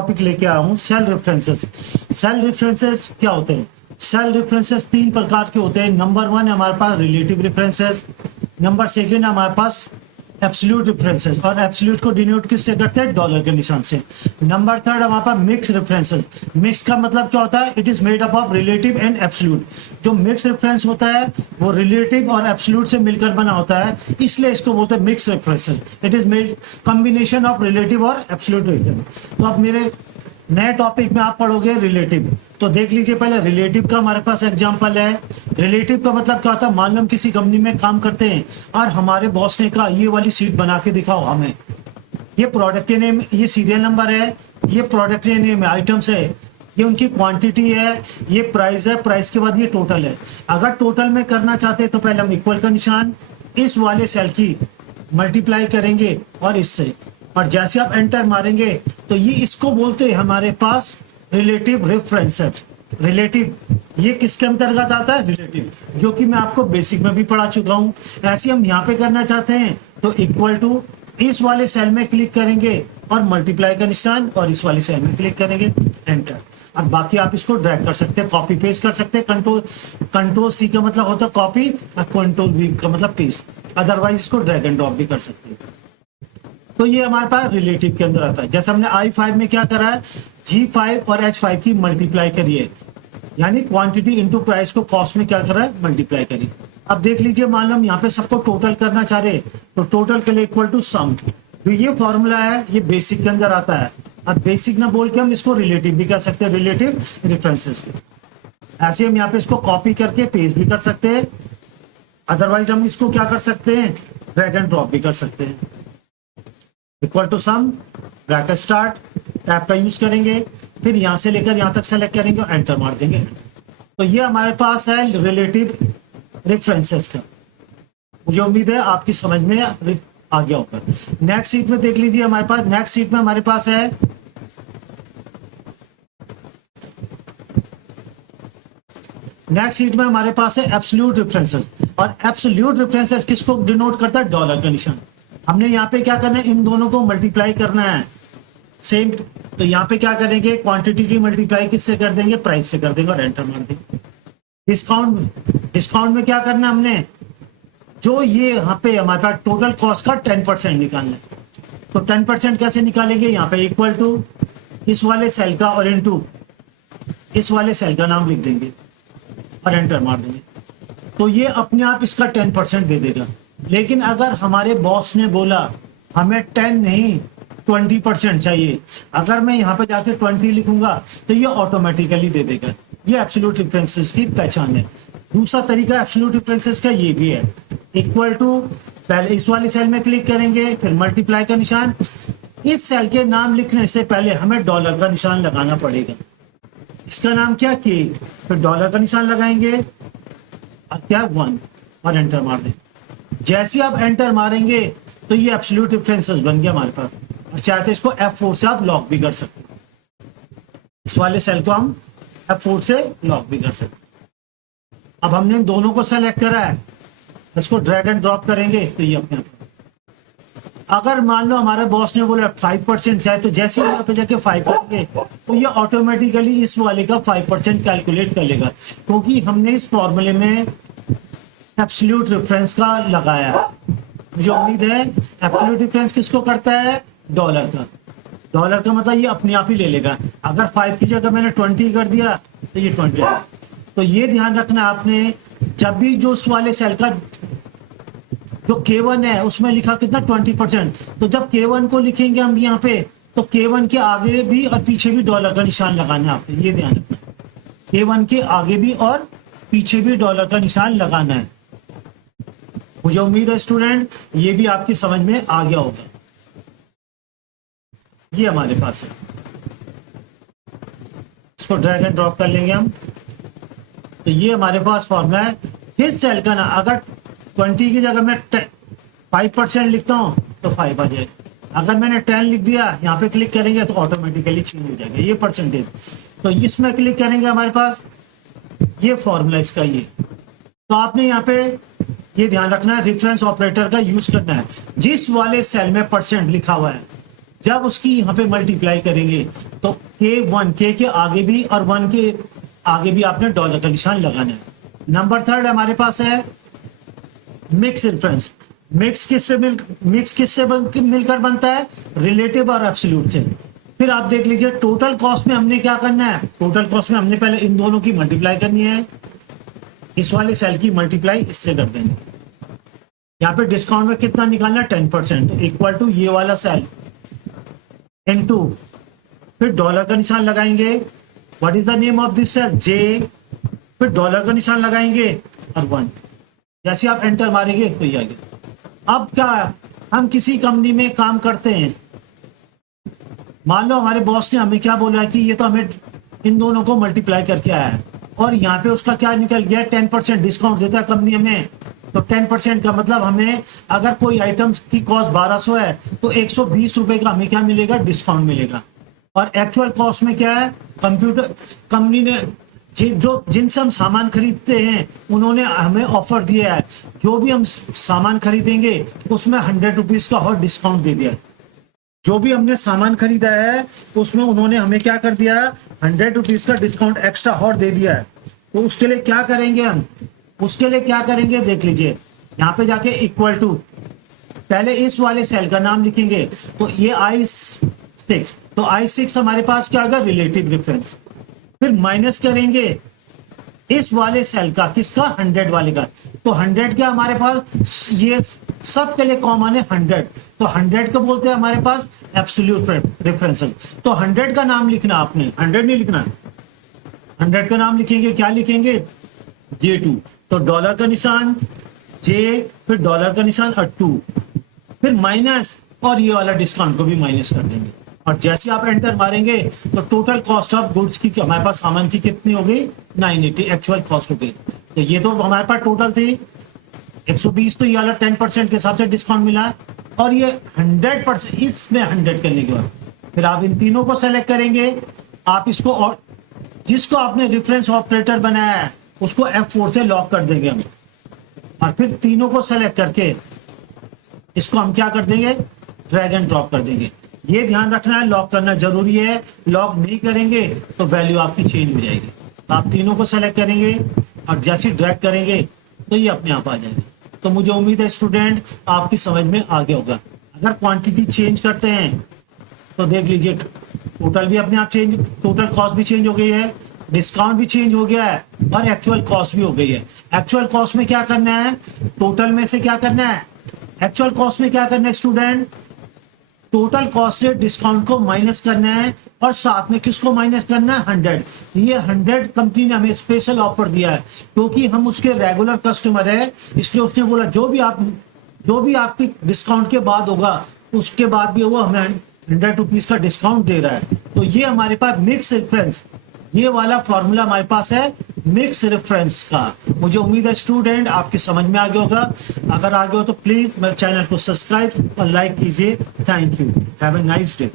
Topic लेके आया हूँ, सेल रेफरेंसेस। सेल रेफरेंसेस क्या होते हैं? सेल रेफरेंसेस तीन प्रकार के होते हैं। नंबर वन है हमारे पास रिलेटिव रेफरेंसेस, नंबर सेकंड है हमारे पास एब्सोल्यूट रेफरेंसेस, और एब्सोल्यूट को डिनोट किससे करते हैं? डॉलर के निशान से। नंबर थर्ड हमारे पास मिक्स रेफरेंसेस। मिक्स का मतलब क्या होता है? It is made up of relative and absolute. जो मिक्स रेफरेंस होता है वो रिलेटिव और एब्सोल्यूट से मिलकर बना होता है, इसलिए इसको बोलते हैं mix references. It is made combination of relative और एब्सोल्यूट रेफरेंस। तो अब मेरे नए टॉपिक में आप पढ़ोगे रिलेटिव। तो देख लीजिए पहले रिलेटिव का हमारे पास एग्जांपल है। रिलेटिव का मतलब क्या होता है? मान लो हम किसी कंपनी में काम करते हैं और हमारे बॉस ने कहा ये वाली सीट बना के दिखाओ हमें, ये प्रोडक्ट के नेम, ये सीरियल नंबर है, ये प्रोडक्ट के नेम है, आइटम्स है, ये उनकी क्वांटिटी है, ये प्राइस है, प्राइस के बाद ये टोटल है। अगर टोटल में करना चाहते हैं तो पहले हम इक्वल का निशान इस वाले सेल की मल्टीप्लाई करेंगे और इससे, और जैसे आप एंटर मारेंगे तो ये इसको बोलते हैं हमारे पास रिलेटिव रेफरेंसेस। रिलेटिव ये किसके अंतर्गत आता है? रिलेटिव, जो कि मैं आपको बेसिक में भी पढ़ा चुका हूं। ऐसे हम यहाँ पे करना चाहते हैं तो इक्वल टू इस वाले सेल में क्लिक करेंगे और मल्टीप्लाई का निशान, और इस वाले सेल में क्लिक करेंगे, एंटर। और बाकी आप इसको ड्रैग कर सकते हैं, कॉपी पेस्ट कर सकते हैं। कंट्रोल सी का मतलब होता है कॉपी और कंट्रोल वी का मतलब पेस्ट। अदरवाइज इसको ड्रैग एंड ड्रॉप भी कर सकते हैं। तो ये हमारे पास रिलेटिव के अंदर आता है। जैसे हमने I5 में क्या करा है? G5 और H5 की मल्टीप्लाई करिए, यानी क्वांटिटी इनटू प्राइस को कॉस्ट में क्या कर रहा है? मल्टीप्लाई करिए। अब देख लीजिए मान लो हम यहाँ पे सबको टोटल करना चाह रहे हैं तो टोटल के लिए इक्वल टू सम। तो ये फॉर्मूला है, ये बेसिक के अंदर आता है। और बेसिक ना बोल के हम इसको रिलेटिव भी कर सकते हैं, रिलेटिव रेफरेंसेस। ऐसे हम यहाँ पे इसको कॉपी करके पेस्ट भी कर सकते हैं। अदरवाइज हम इसको क्या कर सकते हैं? ड्रैग एंड ड्रॉप भी कर सकते हैं। Equal to sum, bracket start, tab का यूज करेंगे, फिर यहां से लेकर यहां तक सेलेक्ट करेंगे और एंटर मार देंगे। तो ये हमारे पास है रिलेटिव रेफरेंसेस का। मुझे उम्मीद है आपकी समझ में आ गया होगा। नेक्स्ट शीट में देख लीजिए हमारे पास, नेक्स्ट शीट में हमारे पास है एब्सोल्यूट रेफरेंसेस। और एब्सोल्यूट रेफरेंसेस किसको डिनोट करता है? डॉलर का निशान। हमने यहाँ पे क्या करना है? इन दोनों को मल्टीप्लाई करना है सेम। तो यहाँ पे क्या करेंगे? क्वांटिटी की मल्टीप्लाई किससे कर देंगे? प्राइस से कर देंगे और एंटर मार देंगे। डिस्काउंट में क्या करना है हमने? जो ये यहाँ पे हमारे पास टोटल कॉस्ट का 10% निकालना है। तो 10% कैसे निकालेंगे? यहाँ पे इक्वल टू इस वाले सेल का और इनटू इस वाले सेल का नाम लिख देंगे और एंटर मार देंगे। तो ये अपने आप इसका 10% दे देगा। लेकिन अगर हमारे बॉस ने बोला हमें 10 नहीं 20% चाहिए, अगर मैं यहाँ पे जाके 20 लिखूंगा तो ये ऑटोमेटिकली दे देगा। ये एब्सोल्यूट रेफरेंसेस की पहचान है। दूसरा तरीका एब्सोल्यूट रेफरेंसेस का ये भी है, इक्वल टू पहले इस वाले सेल में क्लिक करेंगे, फिर मल्टीप्लाई का निशान। इस सेल के नाम लिखने से पहले हमें डॉलर का निशान लगाना पड़ेगा। इसका नाम क्या? के, फिर डॉलर का निशान लगाएंगे और क्या 1 और एंटर मार देंगे। जैसे आप एंटर मारेंगे तो ये एब्सोल्यूट रेफरेंसेस बन गया हमारे पास। और चाहे तो इसको F4 से आप लॉक भी कर सकते हैं। इस वाले सेल को हम F4 से लॉक भी कर सकते हैं। अब हमने दोनों को सेलेक्ट करा है, इसको ड्रैग एंड ड्रॉप करेंगे तो ये अपने आप। अगर मान लो हमारे बॉस ने बोला 5% चाहिए, तो जैसे यहाँ पे जाके 5 करेंगे तो ये ऑटोमेटिकली इस वाले का 5% कैलकुलेट कर लेगा, क्योंकि हमने इस फॉर्मूले में एब्सोल्यूट रेफरेंस का लगाया है। मुझे उम्मीद है एब्सोल्यूट रेफरेंस किसको करता है? डॉलर का। डॉलर का मतलब ये अपने आप ही ले लेगा। अगर 5 की जगह मैंने 20 कर दिया तो ये 20। तो ये ध्यान रखना आपने, जब भी जो उस वाले सेल का जो K1 है उसमें लिखा कितना 20%, तो जब K1 को लिखेंगे हम यहाँ पे तो K1 के आगे भी और पीछे भी डॉलर का निशान लगाना है आपने। ये ध्यान रखना, K1 के आगे भी और पीछे भी डॉलर का निशान लगाना है। मुझे उम्मीद है स्टूडेंट ये भी आपकी समझ में आ गया होगा। ये हमारे पास है, इसको ड्रैग एंड ड्रॉप कर लेंगे हम। तो ये हमारे पास फॉर्मूला है। किस सेल का ना, अगर 20 की जगह मैं 5% लिखता हूं तो 5 आ जाएगा। अगर मैंने 10 लिख दिया, यहाँ पे क्लिक करेंगे तो ऑटोमेटिकली चेंज हो जाएगा ये परसेंटेज। तो इसमें क्लिक करेंगे, हमारे पास ये फॉर्मूला इसका ये। तो आपने यहाँ पे ये ध्यान रखना है, रेफरेंस ऑपरेटर का यूज करना है। जिस वाले सेल में परसेंट लिखा हुआ है जब उसकी यहाँ पे मल्टीप्लाई करेंगे तो K1 के आगे भी और 1 के आगे भी आपने डॉलर का निशान लगाना है। नंबर थर्ड हमारे पास है मिक्स रेफरेंस। मिक्स किससे मिलकर बनता है? रिलेटिव और एब्सोल्यूट से। फिर आप देख लीजिए टोटल कॉस्ट में हमने क्या करना है, टोटल कॉस्ट में हमने पहले इन दोनों की मल्टीप्लाई करनी है, इस वाले सेल की मल्टीप्लाई इससे कर देंगे। यहाँ पे डिस्काउंट में कितना निकालना है? 10% इक्वल टू ये वाला सेल इनटू, फिर डॉलर का निशान लगाएंगे, what is the name of this cell? J, फिर डॉलर का निशान लगाएंगे और 1। जैसे आप एंटर मारेंगे तो ये आ गया। अब क्या, हम किसी कंपनी में काम करते हैं, मान लो हमारे बॉस ने हमें क्या बोला कि ये तो हमें इन दोनों को मल्टीप्लाई करके आया है और यहाँ पे उसका क्या निकल गया? 10% डिस्काउंट देता है कंपनी हमें। तो 10% का मतलब हमें अगर कोई आइटम की कॉस्ट 1200 है तो 120 रुपए का हमें क्या मिलेगा? डिस्काउंट मिलेगा। और एक्चुअल कॉस्ट में क्या है? कंपनी ने जिनसे हम सामान खरीदते हैं उन्होंने हमें ऑफर दिया है, जो भी हम सामान खरीदेंगे उसमें 100 रुपीज का और डिस्काउंट दे दिया है। जो भी हमने सामान खरीदा है उसमें उन्होंने हमें क्या कर दिया? 100 रुपीज का डिस्काउंट एक्स्ट्रा और दे दिया है। तो उसके लिए क्या करेंगे हम? उसके लिए क्या करेंगे देख लीजिए, यहाँ पे जाके इक्वल टू, पहले इस वाले सेल का नाम लिखेंगे, तो ये I6, तो I6 हमारे पास क्या होगा? Relative reference. फिर माइनस करेंगे इस वाले सेल का, किसका? 100 वाले का। तो 100 क्या हमारे पास? ये सब के लिए कॉमन है 100, तो 100 को बोलते हैं हमारे पास एब्सोल्यूट रेफरेंसेस। तो 100 का नाम लिखना, आपने 100 नहीं लिखना, 100 का नाम लिखेंगे, क्या लिखेंगे? J2, तो डॉलर का निशान J, फिर डॉलर का निशान और 2, फिर माइनस, और ये वाला डिस्काउंट को भी माइनस कर देंगे। और जैसे आप एंटर मारेंगे तो टोटल कॉस्ट ऑफ गुड्स की, हमारे पास सामान की कितनी हो गई? 980 एक्चुअल कॉस्ट हो गई। तो ये तो हमारे पास टोटल थी 120, तो ये वाला 10% के हिसाब से डिस्काउंट मिला, और ये 100%, इसमें 100 करने के बाद फिर आप इन तीनों को सेलेक्ट करेंगे। आप इसको, और जिसको आपने रेफरेंस ऑपरेटर बनाया है उसको F4 से लॉक कर देंगे हम, और फिर तीनों को सेलेक्ट करके इसको हम क्या कर देंगे? ड्रैग एंड ड्रॉप कर देंगे। ये ध्यान रखना है, लॉक करना जरूरी है, लॉक नहीं करेंगे तो वैल्यू आपकी चेंज हो जाएगी। तो आप तीनों को सेलेक्ट करेंगे और जैसे ड्रैग करेंगे तो ये अपने आप आ जाएगा। तो मुझे उम्मीद है स्टूडेंट आपकी समझ में आ गया होगा। अगर क्वांटिटी चेंज करते हैं तो देख लीजिए टोटल भी अपने आप चेंज, टोटल कॉस्ट भी चेंज हो गई है, डिस्काउंट भी चेंज हो गया है, और एक्चुअल कॉस्ट भी हो गई है। एक्चुअल कॉस्ट में क्या करना है? टोटल में से क्या करना है? एक्चुअल कॉस्ट में क्या करना है स्टूडेंट? टोटल कॉस्ट से डिस्काउंट को माइनस करना है, और साथ में किसको माइनस करना है? 100। ये 100 कंपनी ने हमें स्पेशल ऑफर दिया है क्योंकि हम उसके रेगुलर कस्टमर है, इसलिए उसने बोला जो भी आपकी डिस्काउंट के बाद होगा उसके बाद भी वो हमें 100 रुपीज का डिस्काउंट दे रहा है। तो ये हमारे पास मिक्स रेफरेंस, ये वाला फॉर्मूला हमारे पास है मिक्स रेफरेंस का। मुझे उम्मीद है स्टूडेंट आपकी समझ में आ गया होगा। अगर आ गया हो तो प्लीज मेरे चैनल को सब्सक्राइब और लाइक कीजिए। Thank you, have a nice day.